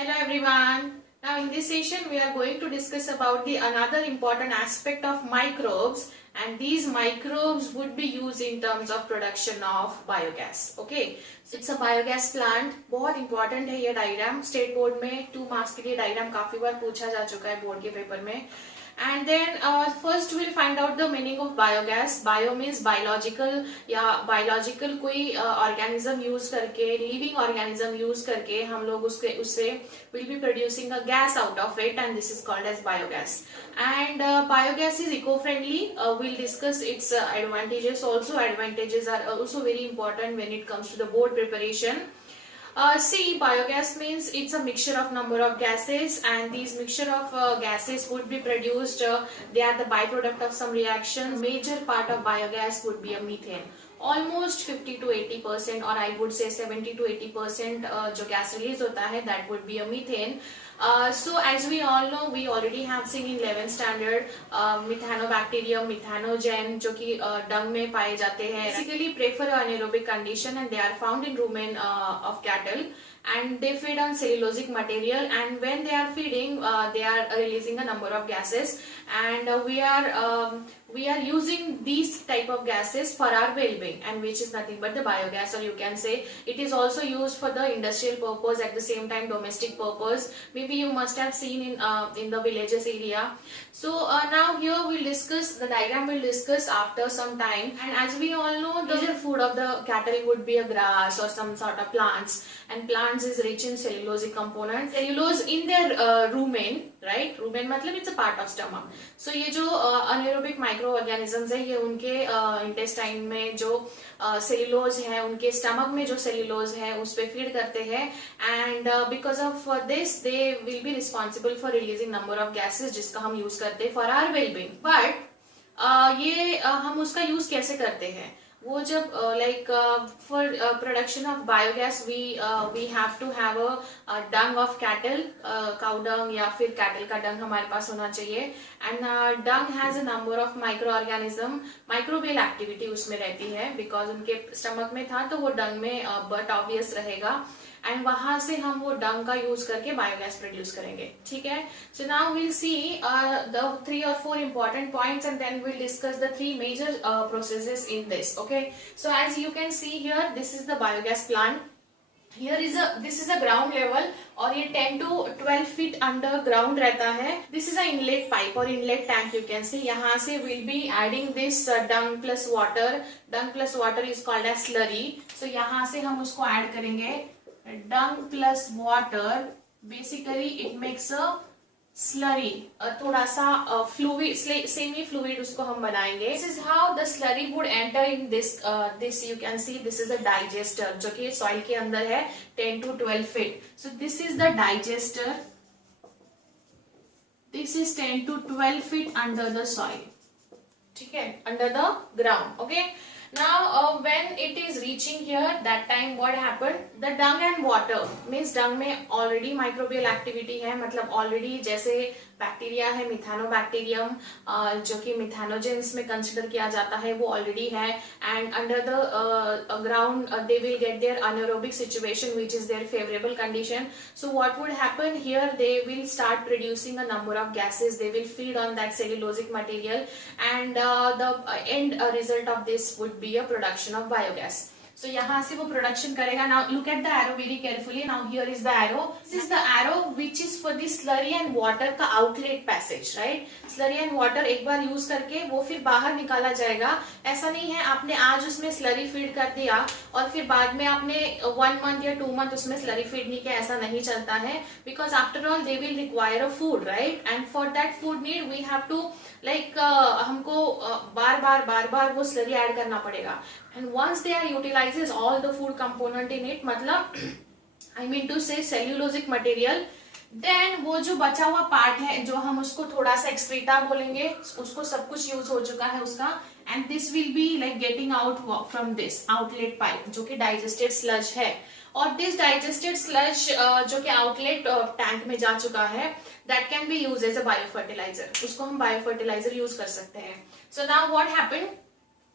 Hello everyone. Now in this session we are going to discuss about the another important aspect of microbes, and these microbes would be used in terms of production of biogas. Okay, so it's a biogas plant. बहुत important है ये diagram. State board में 2 marks के लिए diagram काफी बार पूछा जा चुका है बोर्ड के पेपर में. And then first we'll find out the meaning of biogas. Bio means biological या biological कोई organism use करके, living organism use करके हम लोग उससे will be producing a gas out of it, and this is called as biogas. And biogas is eco-friendly. We'll discuss its advantages also. Advantages are also very important when it comes to the board preparation. See, biogas means it's a mixture of number of gases, and these mixture of gases would be produced. They are the byproduct of some reactions. Major part of biogas would be a methane. Almost 50 to 80%, or I would say 70 to 80% जो gas release होता है, that would be a methane. So as we all know, we already have seen in 11th standard methanobacterium, methanogen जो कि dung में पाए जाते हैं. Basically prefer anaerobic condition, and they are found in rumen of cattle, and they feed on cellulosic material, and when they are feeding they are releasing a number of gases, and we are using these type of gases for our well-being, and which is nothing but the biogas, or you can say it is also used for the industrial purpose, at the same time domestic purpose. Maybe you must have seen in the villages area. So now here we'll discuss the diagram. We'll discuss after some time, and as we all know, the major food of the cattle would be a grass or some sort of plants, and plants is rich in cellulosic components. Cellulose in their rumen, right? Rumen मतलब it's a part of stomach. So ये जो anaerobic microorganisms है, ये उनके intestine में जो cellulose है, उनके स्टमक में जो सेल्यूलोज है उस पे फीड करते हैं, and because of this they will be responsible for releasing number of gases जिसका हम यूज करते हैं फॉर आवर वेलबींग. बट ये हम उसका यूज कैसे करते हैं? वो जब for production of biogas we have to have a dung of cattle, cow dung या फिर कैटल का डंग हमारे पास होना चाहिए, and dung has a number of microorganism. Microbial activity उसमें रहती है, बिकॉज उनके स्टमक में था तो वो डंग में बट ऑब्वियस रहेगा, एंड वहां से हम वो डंग का यूज करके बायोगैस प्रोड्यूस करेंगे. ठीक है. So now will see the 3 or 4 important points, and then we'll discuss the 3 major processes in this. Okay, so as you can see here, this is the biogas plant. Here is this is a ground level, और ये 10 to 12 feet underground रहता है. This is a inlet pipe or inlet tank, you can see. यहाँ से we'll be adding this dung plus water. Dung plus water is called as slurry. So यहाँ से हम उसको add करेंगे. Dung plus water, basically it makes a slurry, थोड़ा सा fluid, semi fluid उसको हम बनाएंगे. This is how the slurry would enter in this you can see this is a digester जो कि soil के अंदर है 10 to 12 feet. So this is the digester. This is 10 to 12 feet under the soil. ठीक है, under the ground. Okay. Now when it is reaching here, that time what happened? The dung and water means dung में already microbial activity है, मतलब already जैसे bacteria है मिथानोबैक्टीरियम जो कि methanogens में कंसिडर किया जाता है, वो ऑलरेडी है, and under the ground they will get their anaerobic situation which is their favourable condition. So what would happen here? They will start producing a number of gases. They will feed on that cellulosic material, and the end result of this would be a production of biogas. So यहाँ से वो production करेगा. Now look at the arrow very carefully. Now here is the arrow. This is the arrow which is for the slurry and water का outlet passage, right? Slurry and water एक बार use करके वो फिर बाहर निकाला जाएगा. ऐसा नहीं है आपने आज उसमें स्लरी फीड कर दिया और फिर बाद में आपने 1 month या 2 month उसमें स्लरी फीड नहीं किया, ऐसा नहीं चलता है. Because after all they will require a food, right? And for that food need we have to हमको बार बार वो स्लरी ऐड करना पड़ेगा. And once they are utilizes all the food component in it, मतलब I mean to say cellulosic material, then वो जो बचा हुआ पार्ट है जो हम उसको थोड़ा सा एक्सक्रीटा बोलेंगे, उसको सब कुछ यूज हो चुका है उसका, and this will be like getting out from this outlet pipe जो कि digested sludge है. और this digested sludge जो कि आउटलेट टैंक में जा चुका है, that can be used as a biofertilizer. उसको हम biofertilizer यूज कर सकते हैं. So now what happened?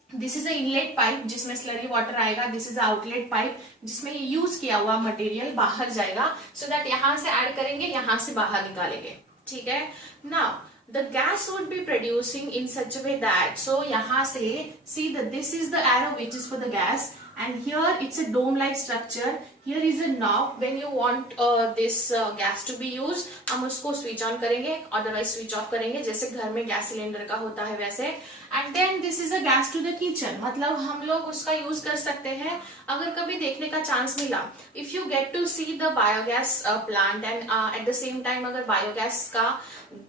This is a inlet pipe जिसमें स्लरी वाटर आएगा, दिस इज आउटलेट पाइप जिसमें ये यूज किया हुआ मटेरियल बाहर जाएगा, सो दैट यहाँ से ऐड करेंगे, यहाँ से बाहर निकालेंगे, ठीक है। Now the gas would be producing in such a way that, so यहाँ से see that this is the arrow which is for the gas and here it's a dome like structure, here is a knob, when you want this gas to be used हम उसको switch on करेंगे, otherwise switch off करेंगे, जैसे घर में gas cylinder का होता है वैसे। and then this is a gas to the kitchen, मतलब हम लोग उसका यूज कर सकते हैं अगर कभी देखने का चांस मिला, if you get to see the biogas plant and at the same time अगर बायोगैस का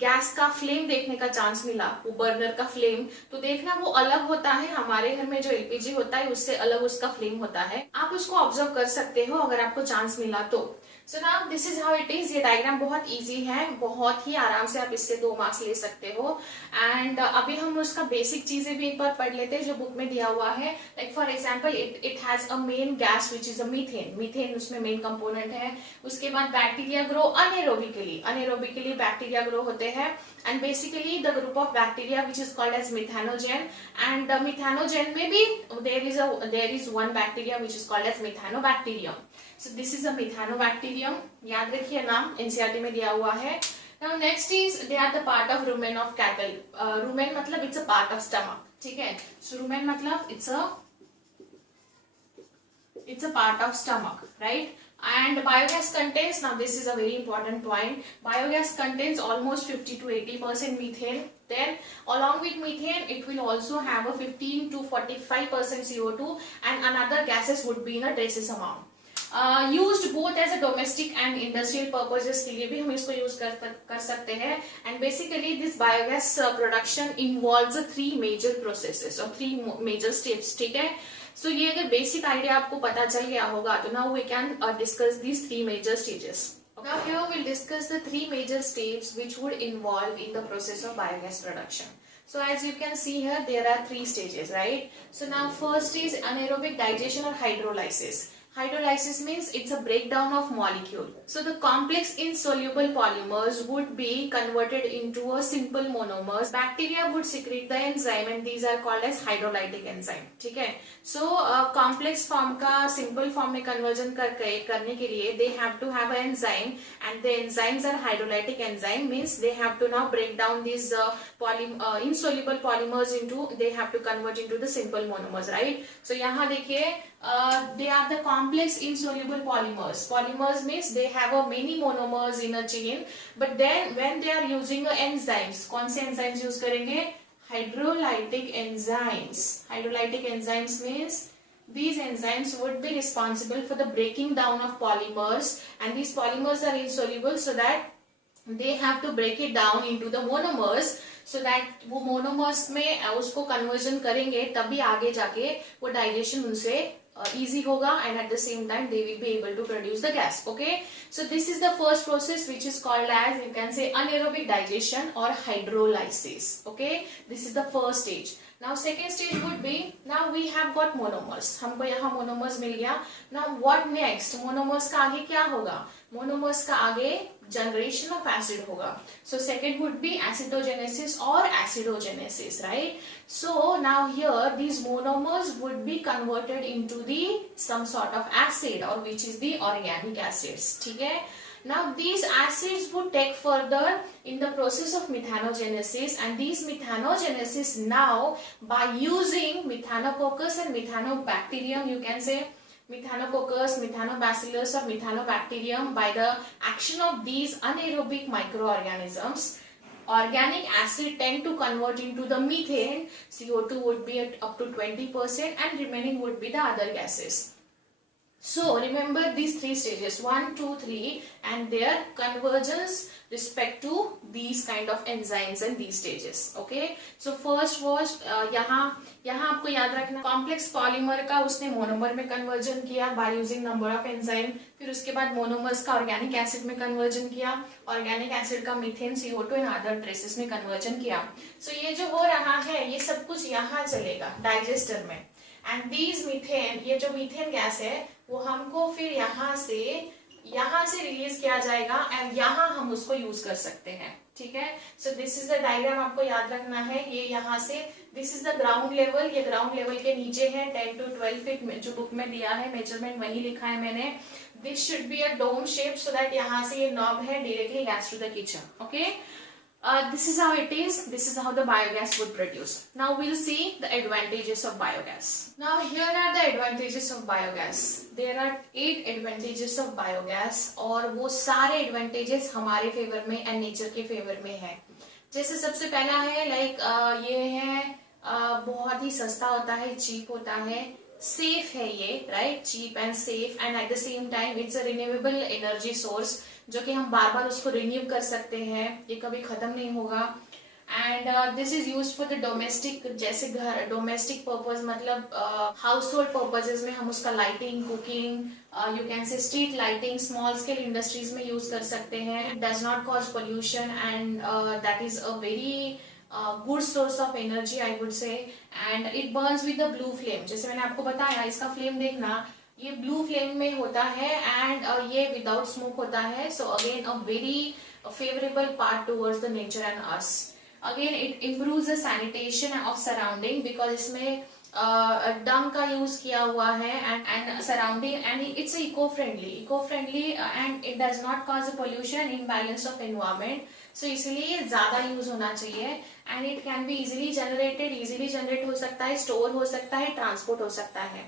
गैस का फ्लेम देखने का चांस मिला, वो बर्नर का फ्लेम, तो देखना वो अलग होता है, हमारे घर में जो एलपीजी होता है उससे अलग उसका फ्लेम होता है, आप उसको ऑब्जर्व कर सकते हो अगर आपको चांस मिला तो। So now this is how it is, ये डायग्राम बहुत इजी है, बहुत ही आराम से आप इससे 2 मार्क्स ले सकते हो। एंड अभी हम उसका बेसिक चीजें भी एक बार पढ़ लेते हैं जो बुक में दिया हुआ है। Like for example it has a main gas which is a methane, methane उसमें मेन कंपोनेंट है। उसके बाद बैक्टीरिया ग्रो अनेरोबिकली, अनेरोबिकली बैक्टीरिया ग्रो होते हैं, and basically the group of bacteria which is called as methanogen, and the methanogen में भी there is one bacteria which is called as methanobacterium. So this is a methanobacterium, याद रखिए नाम, NCERT में दिया हुआ है। Now next is they are the part of rumen of cattle. Rumen मतलब it's a part of stomach, ठीक है। So rumen मतलब it's a part of stomach, right? And biogas contains, now this is a very important point, biogas contains almost 50 to 80% methane. Then along with methane it will also have a 15 to 45% CO2 and another gases would be in a traces amount. Used both as a domestic and industrial purposes के लिए भी हम इसको use कर सकते हैं। And basically this biogas production involves 3 major processes or 3 major steps, ठीक है। So ये अगर बेसिक आइडिया आपको पता चल गया होगा तो now we can discuss these 3 major stages. Now here we'll discuss the 3 major steps which would involve in the process of biogas production. So as you can see here there are 3 stages, right? So now first is anaerobic digestion or hydrolysis. Hydrolysis means it's a breakdown of molecule. So the complex insoluble polymers would be converted into a simple monomers. Bacteria would secrete the enzyme and these are called as hydrolytic enzyme. ठीक है? So complex form का simple form में conversion करने के लिए they have to have an enzyme and the enzymes are hydrolytic enzyme, means they have to now break down these insoluble polymers into, they have to convert into the simple monomers, right? So यहाँ देखिए they are the complex insoluble polymers. Polymers means they have a many monomers in a chain, but then when they are using enzymes, कौन से enzymes use करेंगे? Hydrolytic enzymes. Hydrolytic enzymes means these enzymes would be responsible for the breaking down of polymers, and these polymers are insoluble, so that they have to break it down into the monomers, so that वो monomers में उसको conversion करेंगे तभी आगे जाके वो digestion उनसे easy होगा and at the same time they will be able to produce the gas. Okay, so this is the first process which is called as, you can say, anaerobic digestion or hydrolysis. Okay, this is the first stage. Now second stage would be, now we have got monomers, हमको यहाँ monomers मिल गया। Now what next? monomers का आगे क्या होगा? monomers का आगे generation of acid होगा। So second would be acetogenesis or acidogenesis, right? So now here these monomers would be converted into the some sort of acid, or which is the organic acids, ठीक है। Now these acids would take further in the process of methanogenesis, and these methanogenesis now by using methanococcus and methanobacterium, you can say methanococcus, methanobacillus or methanobacterium, by the action of these anaerobic microorganisms, organic acid tend to convert into the methane. CO2 would be at up to 20% and remaining would be the other gases. So remember these 3 stages, 1, 2, 3, and their convergence respect to these kind of enzymes and these stages. Okay, so first was यहाँ आपको याद रखना, complex polymer का उसने monomer में conversion किया by using number of enzyme, फिर उसके बाद monomers का organic acid में conversion किया, organic acid का methane, CO2 and other traces में conversion किया। So ये जो हो रहा है ये सब कुछ यहाँ चलेगा digester में, and these methane, ये जो methane gas है वो हमको फिर यहाँ से यहाँ से रिलीज किया जाएगा एंड यहाँ हम उसको यूज कर सकते हैं, ठीक है। सो दिस इज द डायग्राम, आपको याद रखना है। ये यहाँ से this is the ground level, ये ग्राउंड लेवल के नीचे है 10 to 12 फीट जो बुक में दिया है मेजरमेंट वही लिखा है मैंने। This should be a dome shape so that यहाँ से ये नॉब है directly gas to the kitchen, okay. This is how it is. This is how the biogas would produce. Now we'll see the advantages of biogas. Now here are the advantages of biogas. There are 8 advantages of biogas और वो सारे advantages हमारे favour में and nature के favour में है। जैसे सबसे पहला है ये है बहुत ही सस्ता होता है, चीप होता है, सेफ है ये, right, cheap and safe and at the same time it's a renewable energy source जो कि हम बार बार उसको रिन्यू कर सकते हैं, ये कभी खत्म नहीं होगा। And this is use for the domestic, जैसे घर डोमेस्टिक पर्पज मतलब हाउस होल्ड पर्पजेज में हम उसका lighting, cooking, you can say street lighting, small scale industries में यूज कर सकते हैं। It does not cause pollution and that is a very good source of energy I would say. And it Burns with the blue flame, जैसे मैंने आपको बताया इसका flame देखना, ये ब्लू फ्लेम में होता है एंड ये विदाउट स्मोक होता है। So again a very favourable part towards the nature and us. Again it improves the sanitation of surrounding because इसमें डंग का यूज किया हुआ है and surrounding and it's eco friendly and it does not cause a pollution in balance of environment. So इसलिए ये ज्यादा use होना चाहिए and it can be easily generate हो सकता है, स्टोर हो सकता है, ट्रांसपोर्ट हो सकता है।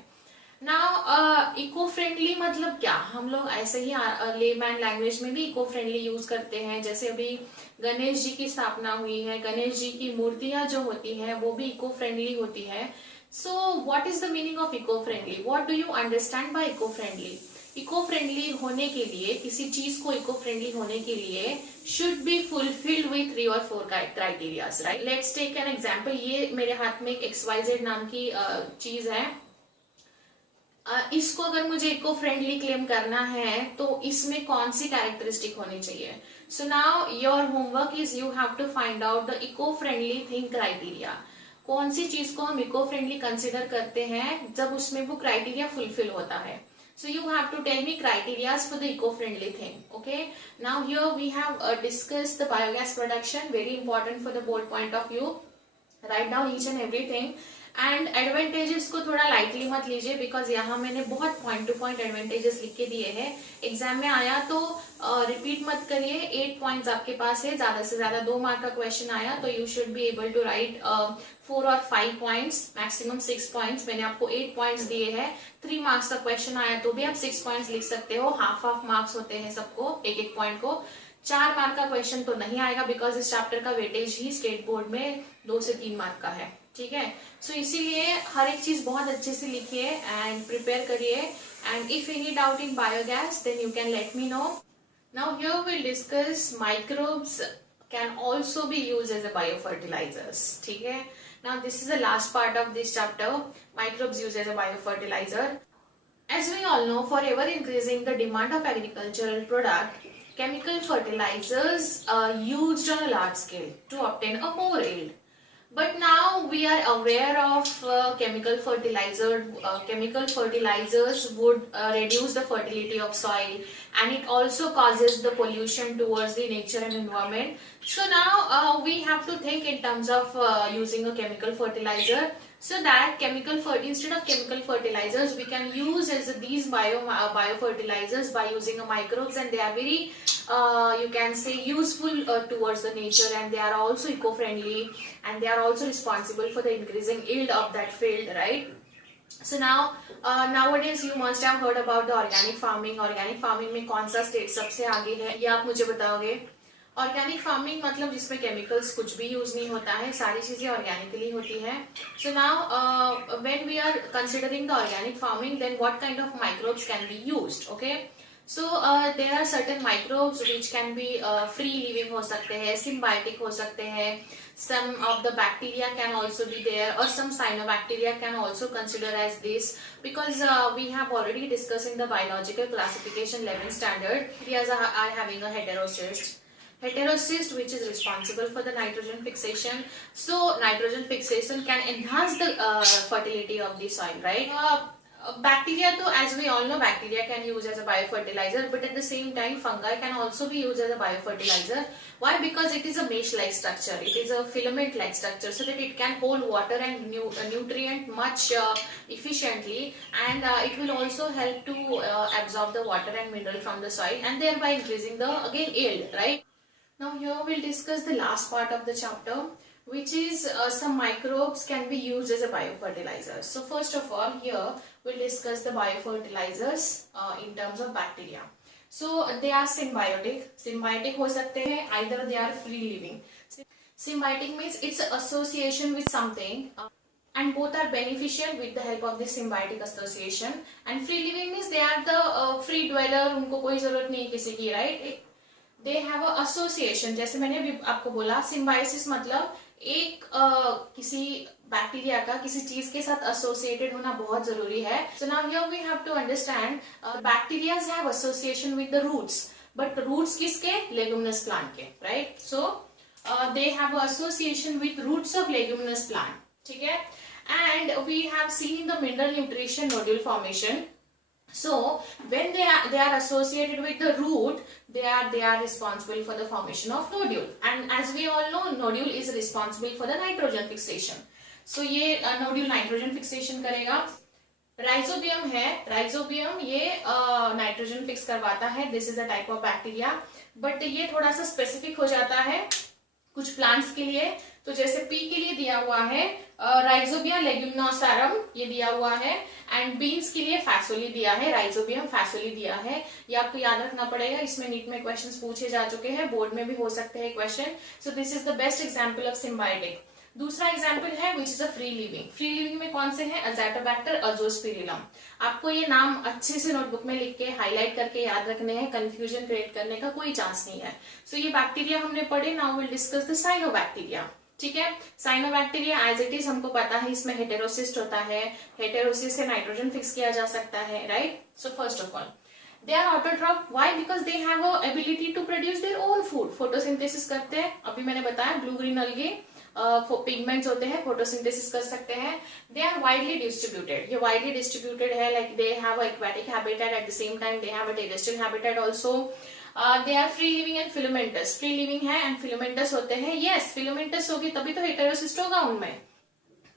नाउ इको फ्रेंडली मतलब क्या, हम लोग ऐसे ही लेमैन लैंग्वेज में भी इको फ्रेंडली यूज करते हैं। जैसे अभी गणेश जी की स्थापना हुई है, गणेश जी की मूर्तियां जो होती है वो भी इको फ्रेंडली होती है। So what is the meaning of eco friendly, what do you understand by eco friendly? Eco friendly होने के लिए, किसी चीज को इको फ्रेंडली होने के लिए should be fulfilled with 3 or 4 criterias, right. Let's take an example. ये मेरे हाथ में एक XYZ नाम की चीज है, इसको अगर मुझे इको फ्रेंडली क्लेम करना है तो इसमें कौन सी कैरेक्टरिस्टिक होनी चाहिए? So now your homework is you have to find out the eco friendly thing criteria. कौन सी चीज को हम इको फ्रेंडली कंसिडर करते हैं जब उसमें वो क्राइटेरिया फुलफिल होता है। So you have to tell me criterias for the eco-friendly thing. Okay. Now here we have discussed the biogas production, very important for the board point of view. Write down each and everything. And advantages को थोड़ा lightly मत लीजिए because यहाँ मैंने बहुत point two point advantages लिख के दिए हैं। एग्जाम में आया तो रिपीट मत करिए। 8 पॉइंट्स आपके पास है, ज्यादा से ज्यादा 2 मार्क का क्वेश्चन आया तो you should be able to write 4 or 5 points, maximum 6 points. मैंने आपको 8 पॉइंट्स दिए हैं, 3 मार्क्स का क्वेश्चन आया तो भी आप 6 पॉइंट्स लिख सकते हो। हाफ मार्क्स होते हैं सबको, एक पॉइंट को। 4 मार्क का क्वेश्चन तो नहीं आएगा बिकॉज इस चैप्टर का वेटेज ही स्टेट बोर्ड में 2 से 3 मार्क का है, ठीक है। सो इसीलिए हर एक चीज बहुत अच्छे से लिखिए एंड प्रिपेयर करिए। And if any doubt in biogas then you can let me know. Now here will discuss microbes can also be use as a biofertilizers, ठीक है। Now this is the last part of this chapter, microbes use as a biofertilizer. As we all know, for ever increasing the demand of agricultural product, chemical fertilizers are used on a large scale to obtain a more yield. But now we are aware of chemical fertilizers would reduce the fertility of soil and it also causes the pollution towards the nature and environment. So now we have to think in terms of using a chemical fertilizer. So that instead of chemical fertilizers, we can use as these biofertilizers by using a microbes, and they are very you can say useful towards the nature, and they are also eco-friendly, and they are also responsible for the increasing yield of that field, right? So now nowadays you must have heard about the organic farming. Organic farming में कौन सा state सबसे आगे है ये आप मुझे बताओगे? ऑर्गेनिक फार्मिंग मतलब जिसमें केमिकल्स कुछ भी यूज नहीं होता है, सारी चीजें ऑर्गेनिकली होती है। So now when we are considering the organic farming then what kind of microbes can be used, okay. So there are certain microbes which can be free living हो सकते हैं, सिम्बायोटिक हो सकते हैं, some of the bacteria can also be there, or some cyanobacteria can also consider as this, because we have already discussed in the biological classification 11 standard. We are having a heterocyst which is responsible for the nitrogen fixation. So nitrogen fixation can enhance the fertility of the soil, right? Bacteria, though, as we all know, bacteria can use as a biofertilizer, but at the same time, fungi can also be used as a biofertilizer. Why? Because it is a mesh-like structure. It is a filament-like structure, so that it can hold water and nutrient much efficiently, and it will also help to absorb the water and mineral from the soil, and thereby increasing the again yield. Right? Now here we'll discuss the last part of the chapter, which is some microbes can be used as a biofertilizer. So first of all, here we'll discuss the biofertilizers in terms of bacteria. So they are symbiotic. Symbiotic हो सकते हैं, either they are free living. Symbiotic means it's association with something, and both are beneficial with the help of this symbiotic association. And free living means they are the free dweller, उनको कोई जरूरत नहीं किसी की, right? They have a association. जैसे मैंने अभी आपको बोला, सिम्बायोसिस मतलब एक किसी बैक्टीरिया का किसी चीज के साथ एसोसिएटेड होना बहुत जरूरी है. So now here we have to understand bacterias have association with the roots, but roots किसके? लेगुमिनस प्लांट के, right? So they have association with roots of leguminous plant. ठीक है. And we have seen the mineral nutrition nodule formation. So when they are associated with the root, they are responsible for the formation of nodule, and as we all know, nodule is responsible for the nitrogen fixation. So ये nodule nitrogen fixation करेगा. Rhizobium है, rhizobium ये nitrogen fix करवाता है. This is a type of bacteria, but ये थोड़ा सा specific हो जाता है कुछ प्लांट्स के लिए. तो जैसे पी के लिए दिया हुआ है राइजोबिया लेग्यूमिनोसारम, ये दिया हुआ है. एंड बीन्स के लिए फैसोली दिया है, राइजोबियम फैसोली दिया है. ये आपको याद रखना पड़ेगा. इसमें नीट में क्वेश्चंस पूछे जा चुके हैं, बोर्ड में भी हो सकते हैं question. So this is the best example of symbiotic. दूसरा एग्जाम्पल है विच is a free living. Free living में कौन से हैं? अज़ोटोबैक्टर, अज़ोस्पिरिलम. आपको ये नाम अच्छे से नोटबुक में लिख के हाईलाइट करके याद रखने हैं. कंफ्यूजन क्रिएट करने का कोई चांस नहीं है. सो ये बैक्टीरिया हमने पढ़े. Now will discuss the cyanobacteria. ठीक है. साइनोबैक्टीरिया एज इट इज हमको पता है, इसमें हेटेरोसिस्ट होता है. हेटेरोसिस्ट से नाइट्रोजन फिक्स किया जा सकता है, right? So first of all they are autotroph. Why? Because they have a ability to produce their own food. Photosynthesis करते हैं. अभी मैंने बताया ब्लू ग्रीन अलगे पिगमेंट्स होते हैं, फोटोसिंथेसिस कर सकते हैं. They are widely distributed. ये वाइडली डिस्ट्रीब्यूटेड है. Like they have aquatic habitat, at the same time they have a terrestrial habitat also. They are free living and filamentous. Free living है and filamentous होते हैं. Yes, filamentous होगी तभी तो heterocyst होगा उनमें.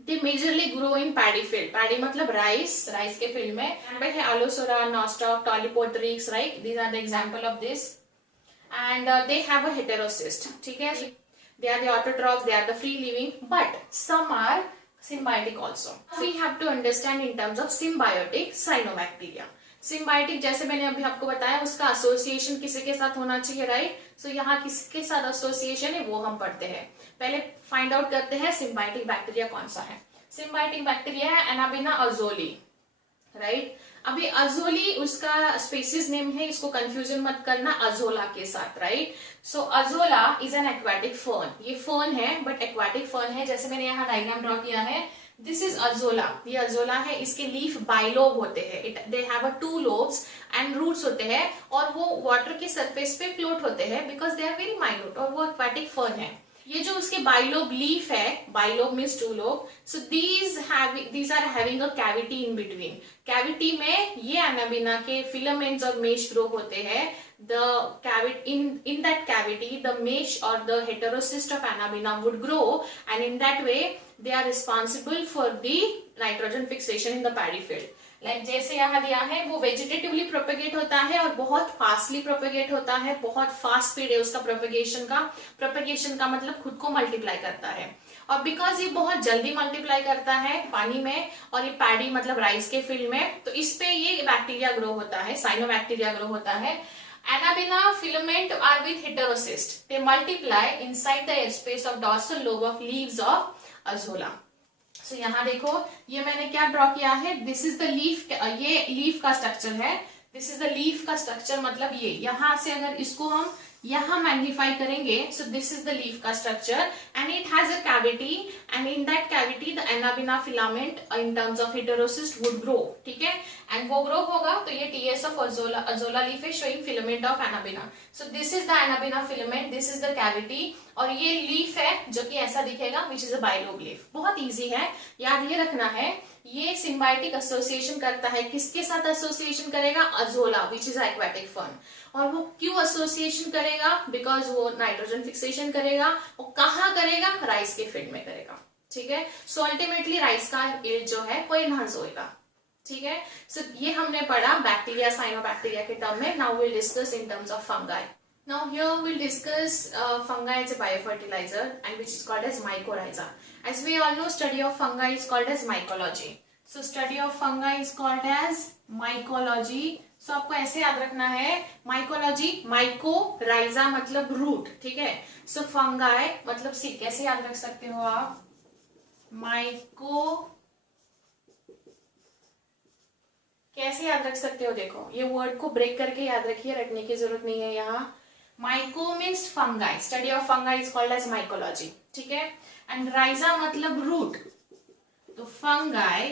They majorly grow in paddy field. Paddy मतलब rice, rice के फील्ड में. है Allosaura, Nostoc, Tolipodrix, right? These are the example of this. And they have a heterocyst. ठीक है? They are the autotrophs. They are the free living, but some are symbiotic also. We have to understand in terms of symbiotic cyanobacteria. Symbiotic जैसे मैंने अभी आपको बताया, उसका association किसी के साथ होना चाहिए, राइट? सो यहाँ किसके साथ एसोसिएशन है वो हम पढ़ते हैं. पहले फाइंड आउट करते हैं सिम्बायोटिक बैक्टीरिया कौन सा है. सिम्बायोटिक बैक्टीरिया है एनाबिना अजोली, राइट? अभी अजोली उसका स्पीसीज नेम है, इसको कंफ्यूजन मत करना अजोला के साथ, right? So Azolla is an aquatic fern. ये फर्न है बट एक्वाटिक फर्न है. जैसे मैंने यहाँ डायग्राम ड्रॉ किया है, दिस इज अजोला. ये अजोला है. इसके लीफ बाइलोब होते हैं. They have a 2 lobes and roots होते हैं, और वो वाटर के सरफेस पे फ्लोट होते हैं because they are very minute, और वो एक्वाटिक फर्न है. ये जो उसके बाइलोब लीफ है, bilobe means 2 lobe. So these are having a cavity in between. Cavity में ये एनाबिना के फिलामेंट्स और मेश ग्रो होते हैं. In that cavity the mesh or the heterocyst of Anabaena would grow, and in that way they are responsible for the nitrogen fixation in the paddy field. Like जैसे यहाँ दिया है, वो vegetatively propagate होता है और बहुत फास्टली प्रोपेगेट होता है. बहुत फास्ट स्पीड है उसका प्रोपेगेशन का. प्रोपेगेशन का मतलब खुद को मल्टीप्लाई करता है, और बिकॉज ये बहुत जल्दी मल्टीप्लाई करता है पानी में, और ये पैडी मतलब राइस के फील्ड में, तो इस पे ये बैक्टीरिया ग्रो होता है, साइनोबैक्टीरिया ग्रो होता है. Anabaena filament are with heterocyst. They multiply inside the airspace of dorsal lobe of leaves of Azolla. So यहाँ देखो, ये मैंने क्या ड्रॉ किया है. This is the leaf. ये लीफ का स्ट्रक्चर है. दिस इज द लीफ का स्ट्रक्चर. मतलब ये यहाँ से अगर इसको हम यहाँ मैग्नीफाई करेंगे. So this is the leaf का structure and it has a cavity and in that cavity the anabaena filament in terms of heterocyst would grow. ठीक है, एंड वो ग्रो होगा तो ये TS of azolla leaf is showing filament of anabaena. So this is the anabaena filament, this is the cavity और ये leaf है जो कि ऐसा दिखेगा which is a bilobe leaf. बहुत इजी है, याद ये रखना है. ये सिम्बायोटिक एसोसिएशन करता है, किसके साथ एसोसिएशन करेगा? Azolla which is aquatic fern. और वो क्यों एसोसिएशन करेगा? बिकॉज वो नाइट्रोजन फिक्सेशन करेगा. वो कहाँ करेगा? राइस के फील्ड में करेगा. ठीक है, सो अल्टीमेटली राइस का यील्ड जो है वो एनहांस होगा. ठीक है, सो ये हमने पढ़ा बैक्टीरिया, साइनोबैक्टीरिया के टर्म में. Now will discuss in terms of fungi. Now here we'll discuss fungi as a biofertilizer and which is called as mycorrhiza. As we all know, study of fungi is called as mycology. So study of fungi is called as mycology. So आपको ऐसे याद रखना है mycology, mycorrhiza मतलब root. ठीक है, so fungi मतलब सी कैसे याद रख सकते हो आप? myco कैसे याद रख सकते हो? देखो ये वर्ड को ब्रेक करके याद रखिए, रटने की जरूरत नहीं है यहाँ. Myco means fungi, study of fungi is called as mycology. ठीक है, एंड राइजा मतलब रूट, तो fungi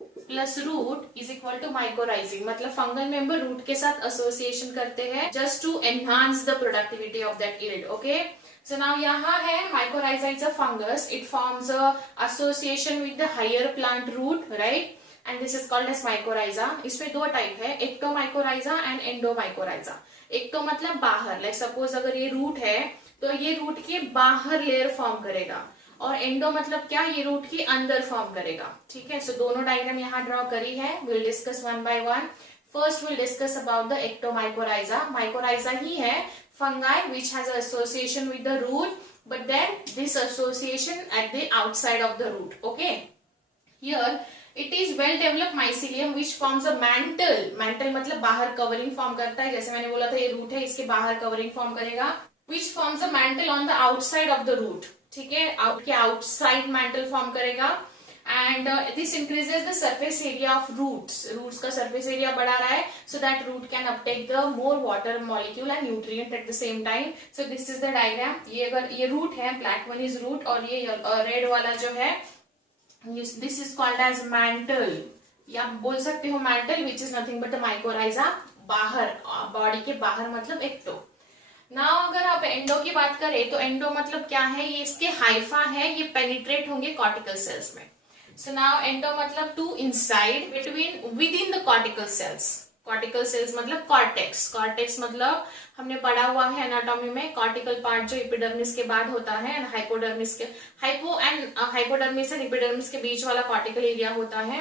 plus root is equal to mycorrhizing. मतलब फंगल मेंबर रूट के साथ एसोसिएशन करते हैं just to enhance the productivity of that yield. Okay, so now यहाँ है mycorrhiza is a fungus. It forms a association with the higher plant root, right, and this is called as mycorrhiza. इसमें दो type है, एक्टोमाइकोराइजा and एंडोमाइकोराइजा. Ecto मतलब बाहर, like suppose अगर ये root है तो ये रूट के बाहर लेयर फॉर्म करेगा, और एंडो मतलब क्या? ये रूट के अंदर फॉर्म करेगा. ठीक है, सो दोनों डायग्राम यहाँ ड्रॉ करी है. Will discuss one by one. First will discuss about the ectomycorrhiza. Mycorrhiza ही है fungi which has association with the root, but then this association at the outside of the root. Okay, here it is well developed mycelium which forms a mantle. Mantle मतलब बाहर covering form करता है. जैसे मैंने बोला था ये root है, इसके बाहर कवरिंग फॉर्म करेगा. Which forms a mantle on the outside of the root. ठीक है, आउटसाइड मैंटल फॉर्म करेगा. And this increases the surface area of roots. Roots का सरफेस एरिया बढ़ा रहा है so that root can uptake the more water molecule and nutrient at the same time. So this is the diagram. ये अगर ये root है, black one is root और ये रेड वाला जो है this is called as mantle. या बोल सकते हो mantle which is nothing but mycorrhiza. बाहर, बॉडी के बाहर मतलब एक्टो. नाउ अगर आप एंडो की बात करें तो एंडो मतलब क्या है? ये इसके हाइफा है, ये पेनिट्रेट होंगे कॉर्टिकल सेल्स में. सो नाउ एंडो मतलब to inside, between, within the cortical cells. Cortical cells मतलब कॉर्टेक्स. कॉर्टेक्स मतलब हमने पढ़ा हुआ है एनाटॉमी में, कॉर्टिकल पार्ट जो एपिडर्मिस के बाद होता है एंड हाइपोडर्मिस के, हाइपोडर्मिस एंड एपिडर्मिस के बीच वाला कॉर्टिकल एरिया होता है.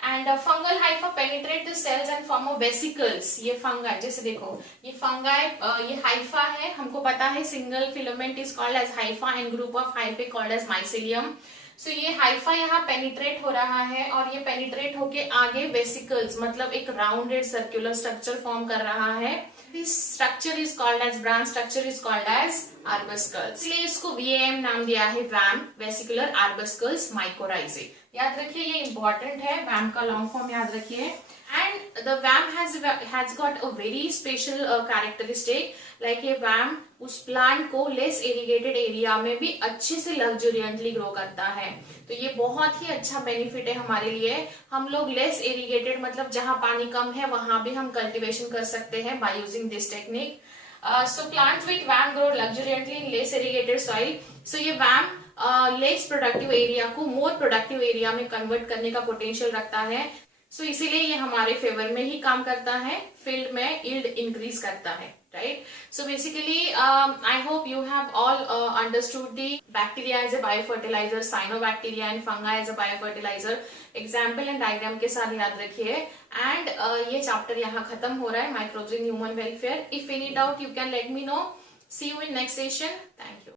And fungal hypha penetrate the cells and form of vesicles. ये फंगाई, जैसे देखो ये फंगाई, ये हाइफा है, हमको पता है single filament is called as hypha and group of hyphae called as mycelium. So ये हाइफा यहाँ पेनिट्रेट हो रहा है और ये पेनिट्रेट होके आगे वेसिकल्स मतलब एक राउंडेड सर्कुलर स्ट्रक्चर फॉर्म कर रहा है. This structure is called as, branch structure is called as arbuscules. इसलिए इसको VAM नाम दिया है, वैम, वेसिकुलर आर्बस्कल्स माइकोराइजे. याद रखिए ये इंपॉर्टेंट है, वैम का लॉन्ग फॉर्म याद रखिए. And the VAM has got a very special characteristic, like ये VAM उस प्लांट को लेस इरिगेटेड एरिया में भी अच्छे से लग्जरियंटली ग्रो करता है. तो ये बहुत ही अच्छा बेनिफिट है हमारे लिए. हम लोग लेस इरिगेटेड मतलब जहां पानी कम है वहां भी हम कल्टीवेशन कर सकते हैं by using this technique. So plants with VAM grow luxuriantly in less irrigated soil. So ये VAM लेस प्रोडक्टिव एरिया को मोर प्रोडक्टिव एरिया में कन्वर्ट करने का पोटेंशियल रखता है. सो इसीलिए ये हमारे फेवर में ही काम करता है, फील्ड में यील्ड इंक्रीज करता है, right? So basically, I hope you have all understood the bacteria as a biofertilizer, cyanobacteria and fungi as a biofertilizer. Example and diagram के साथ याद रखिए. And ये chapter यहाँ खत्म हो रहा है, microbes in human welfare. If any doubt, you can let me know. See you in next session. Thank you.